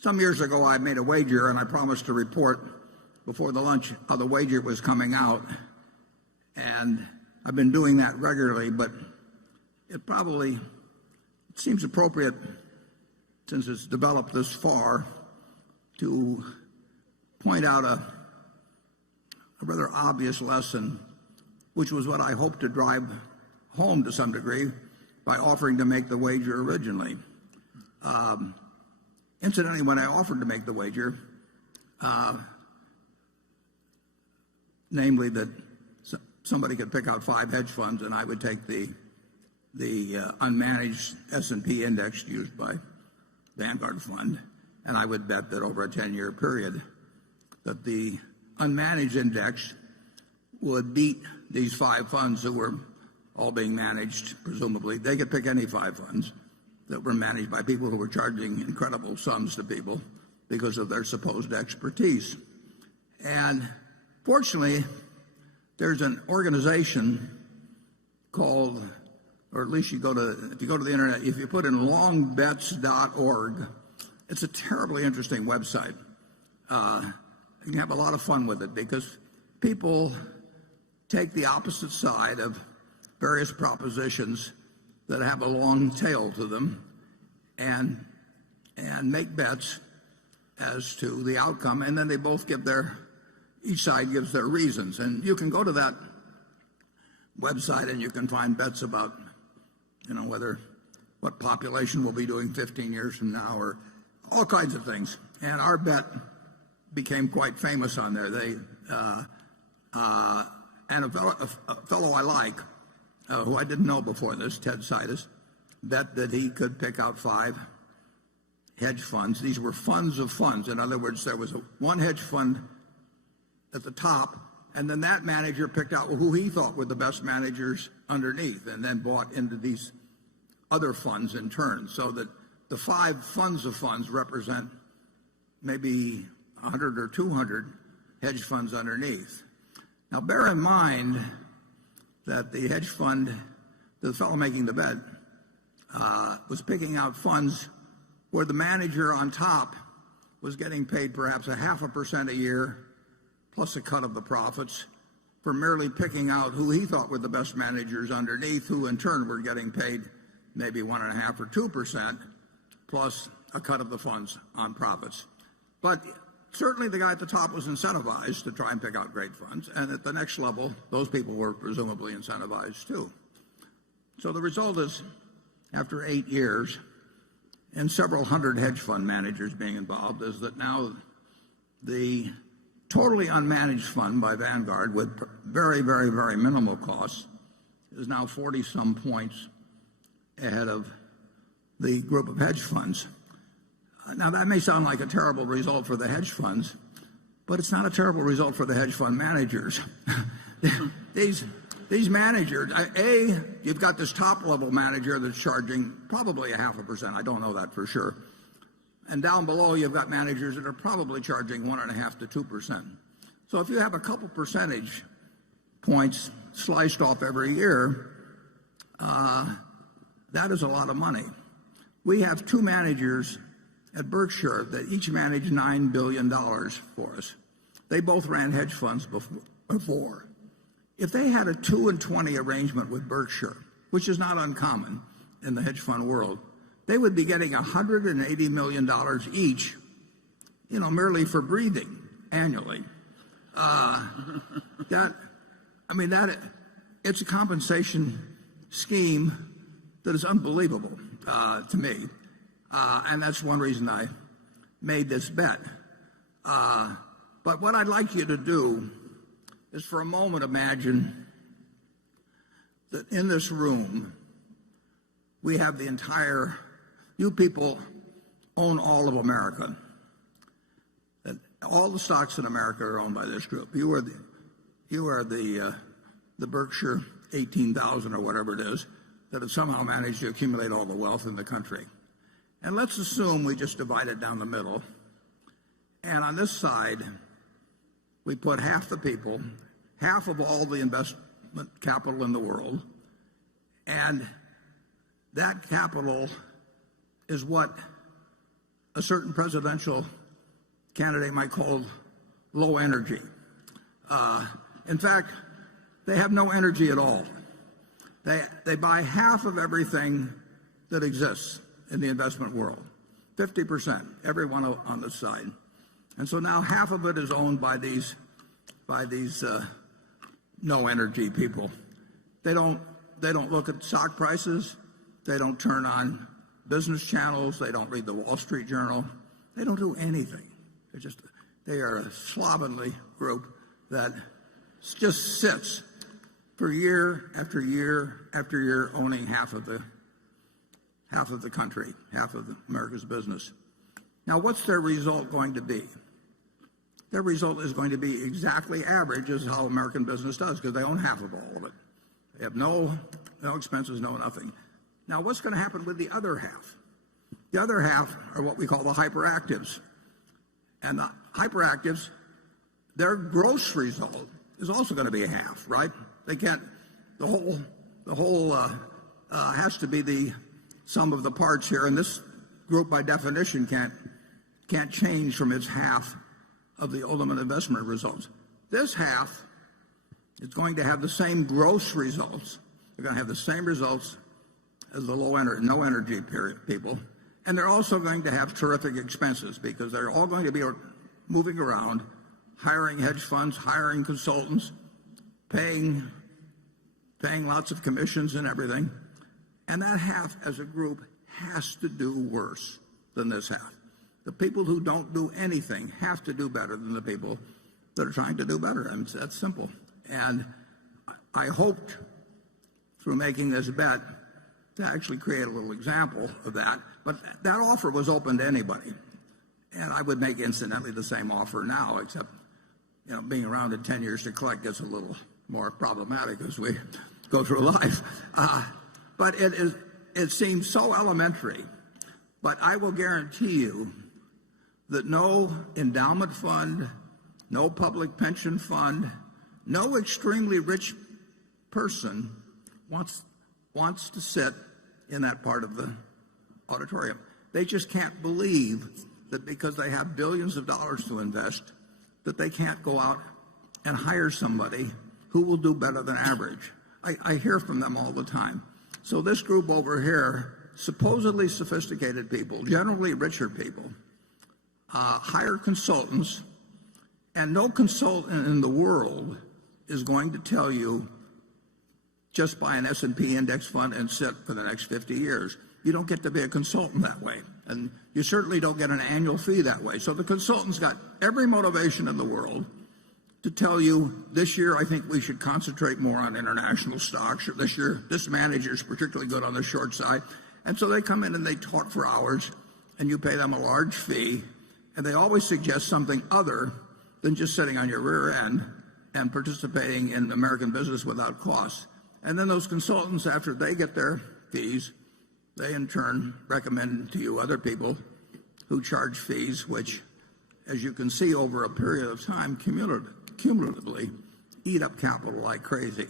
some years ago I made a wager, and I promised to report before the lunch how the wager was coming out. And I've been doing that regularly, but it seems appropriate, since it's developed this far, to point out a rather obvious lesson, which was what I hoped to drive home to some degree by offering to make the wager originally. Incidentally, when I offered to make the wager, namely that somebody could pick out 5 hedge funds and I would take the unmanaged S&P index used by Vanguard Fund, and I would bet that over a 10-year period that the unmanaged index would beat these 5 funds that were all being managed, presumably. They could pick any 5 funds that were managed by people who were charging incredible sums to people because of their supposed expertise. And fortunately, there's an organization called, or at least if you go to the internet, if you put in longbets.org, it's a terribly interesting website. You can have a lot of fun with it because people take the opposite side of various propositions that have a long tail to them and make bets as to the outcome, and then they both give each side gives their reasons. And you can go to that website and you can find bets about, what population will be doing 15 years from now, or all kinds of things. And our bet became quite famous on there. And a fellow I like, who I didn't know before this, Ted Seides, bet that he could pick out 5 hedge funds. These were funds of funds. In other words, there was one hedge fund at the top, and then that manager picked out who he thought were the best managers underneath, and then bought into these other funds in turn, so that the 5 funds of funds represent maybe 100 or 200 hedge funds underneath. Now, bear in mind that the hedge fund, the fellow making the bet, was picking out funds where the manager on top was getting paid perhaps 0.5% a year plus a cut of the profits for merely picking out who he thought were the best managers underneath, who in turn were getting paid maybe 1.5 or 2% plus a cut of the funds on profits. But certainly the guy at the top was incentivized to try and pick out great funds, and at the next level, those people were presumably incentivized too. So the result is, after 8 years and several hundred hedge fund managers being involved, is that now the totally unmanaged fund by Vanguard with very, very, very minimal costs is now 40-some points ahead of the group of hedge funds. Now, that may sound like a terrible result for the hedge funds, but it's not a terrible result for the hedge fund managers. These managers, you've got this top-level manager that's charging probably 0.5%. I don't know that for sure. And down below, you've got managers that are probably charging 1.5 to 2%. So if you have a couple percentage points sliced off every year, that is a lot of money. We have 2 managers at Berkshire that each managed $9 billion for us. They both ran hedge funds before. If they had a 2 and 20 arrangement with Berkshire, which is not uncommon in the hedge fund world, they would be getting $180 million each, merely for breathing annually. It's a compensation scheme that is unbelievable to me. And that's one reason I made this bet. But what I'd like you to do is for a moment imagine that in this room we have you people own all of America. That all the stocks in America are owned by this group. You are the Berkshire 18,000 or whatever it is that have somehow managed to accumulate all the wealth in the country. And let's assume we just divide it down the middle. And on this side, we put half the people, half of all the investment capital in the world, and that capital is what a certain presidential candidate might call low energy. In fact, they have no energy at all. They buy half of everything that exists in the investment world, 50%, everyone on the side. And so now half of it is owned by these no energy people. They don't look at stock prices. They don't turn on business channels. They don't read the Wall Street Journal. They don't do anything. They are a slovenly group that just sits for year after year after year owning half of the country, half of America's business. Now, what's their result going to be? Their result is going to be exactly average as how American business does, because they own half of all of it. They have no expenses, no nothing. Now, what's going to happen with the other half? The other half are what we call the hyperactives. And the hyperactives, their gross result is also going to be a half, right? They can't, the whole has to be the sum of the parts here, and this group by definition can't change from its half of the ultimate investment results. This half is going to have the same gross results. They're going to have the same results as the no energy people, and they're also going to have terrific expenses because they're all going to be moving around, hiring hedge funds, hiring consultants, paying lots of commissions and everything. And that half as a group has to do worse than this half. The people who don't do anything have to do better than the people that are trying to do better. I mean, that's simple. And I hoped through making this bet to actually create a little example of that. But that offer was open to anybody. And I would make incidentally the same offer now, except being around in 10 years to collect gets a little more problematic as we go through life. But it seems so elementary. But I will guarantee you that no endowment fund, no public pension fund, no extremely rich person wants to sit in that part of the auditorium. They just can't believe that because they have billions of dollars to invest, that they can't go out and hire somebody who will do better than average. I hear from them all the time. So this group over here, supposedly sophisticated people, generally richer people, hire consultants, and no consultant in the world is going to tell you just buy an S&P index fund and sit for the next 50 years. You don't get to be a consultant that way, and you certainly don't get an annual fee that way. So the consultant's got every motivation in the world to tell you, this year I think we should concentrate more on international stocks, or this year this manager is particularly good on the short side. And so they come in and they talk for hours, and you pay them a large fee, and they always suggest something other than just sitting on your rear end and participating in American business without cost. And then those consultants, after they get their fees, they in turn recommend to you other people who charge fees, which, as you can see over a period of time, cumulatively eat up capital like crazy.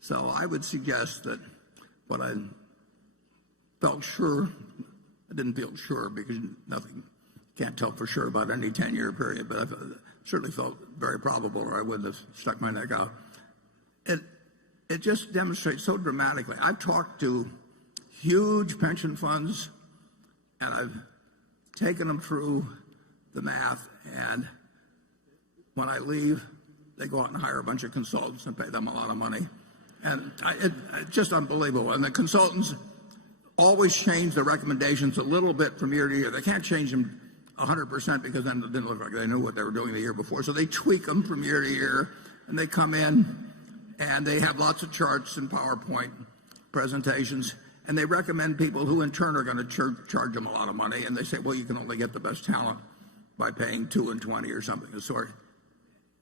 So I would suggest that what I felt sure, I didn't feel sure because nothing, can't tell for sure about any 10-year period, but I certainly felt very probable, or I wouldn't have stuck my neck out. It just demonstrates so dramatically. I've talked to huge pension funds, and I've taken them through the math, and when I leave, they go out and hire a bunch of consultants and pay them a lot of money. And it's just unbelievable. And the consultants always change the recommendations a little bit from year to year. They can't change them 100% because then it didn't look like they knew what they were doing the year before. So they tweak them from year to year, and they come in, and they have lots of charts and PowerPoint presentations, and they recommend people who in turn are going to charge them a lot of money. And they say, well, you can only get the best talent by paying 2 and 20 or something of the sort.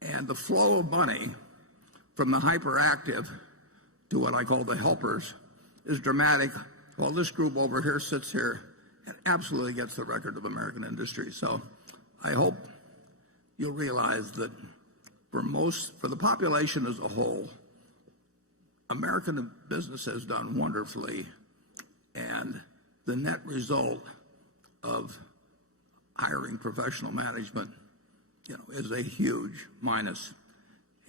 And the flow of money from the hyperactive to what I call the helpers is dramatic. Well, this group over here sits here and absolutely gets the record of American industry. So I hope you'll realize that for the population as a whole, American business has done wonderfully, and the net result of hiring professional management, is a huge minus.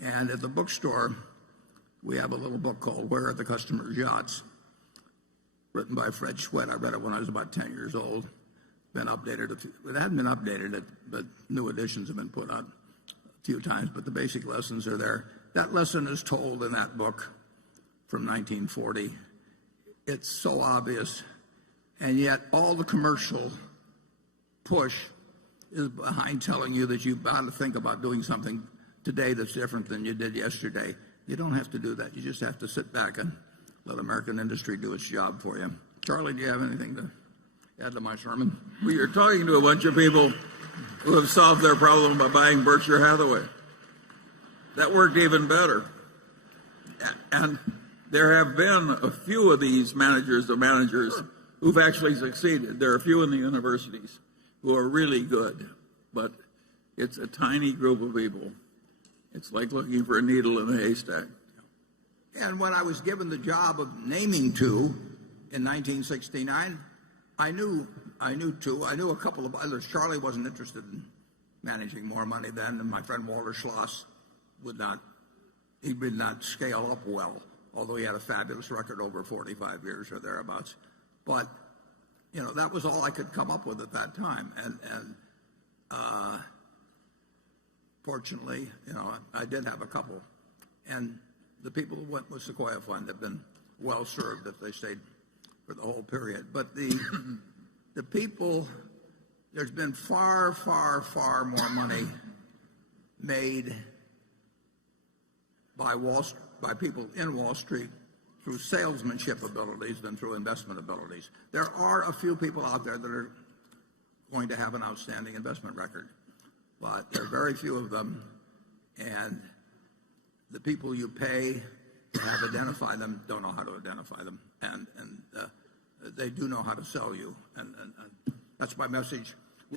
And at the bookstore, we have a little book called Where Are the Customer's Yachts, written by Fred Schwett. I read it when I was about 10 years old. Been updated. It hadn't been updated, but new editions have been put out a few times. But the basic lessons are there. That lesson is told in that book from 1940. It's so obvious, and yet all the commercial push is behind telling you that you've got to think about doing something today that's different than you did yesterday. You don't have to do that. You just have to sit back and let American industry do its job for you. Charlie, do you have anything to add to my sermon? Well, you're talking to a bunch of people who have solved their problem by buying Berkshire Hathaway. That worked even better. And there have been a few of these managers who've actually succeeded. There are a few in the universities who are really good, but it's a tiny group of people. It's like looking for a needle in a haystack. And when I was given the job of naming two in 1969, I knew two. I knew a couple of others. Charlie wasn't interested in managing more money then, and my friend Walter Schloss would not scale up well, although he had a fabulous record over 45 years or thereabouts. But that was all I could come up with at that time, and fortunately, I did have a couple, and the people who went with Sequoia Fund have been well served if they stayed for the whole period. But the people, there's been far, far, far more money made by people in Wall Street through salesmanship abilities than through investment abilities. There are a few people out there that are going to have an outstanding investment record, but there are very few of them, and the people you pay to have identify them don't know how to identify them, and they do know how to sell you, and that's my message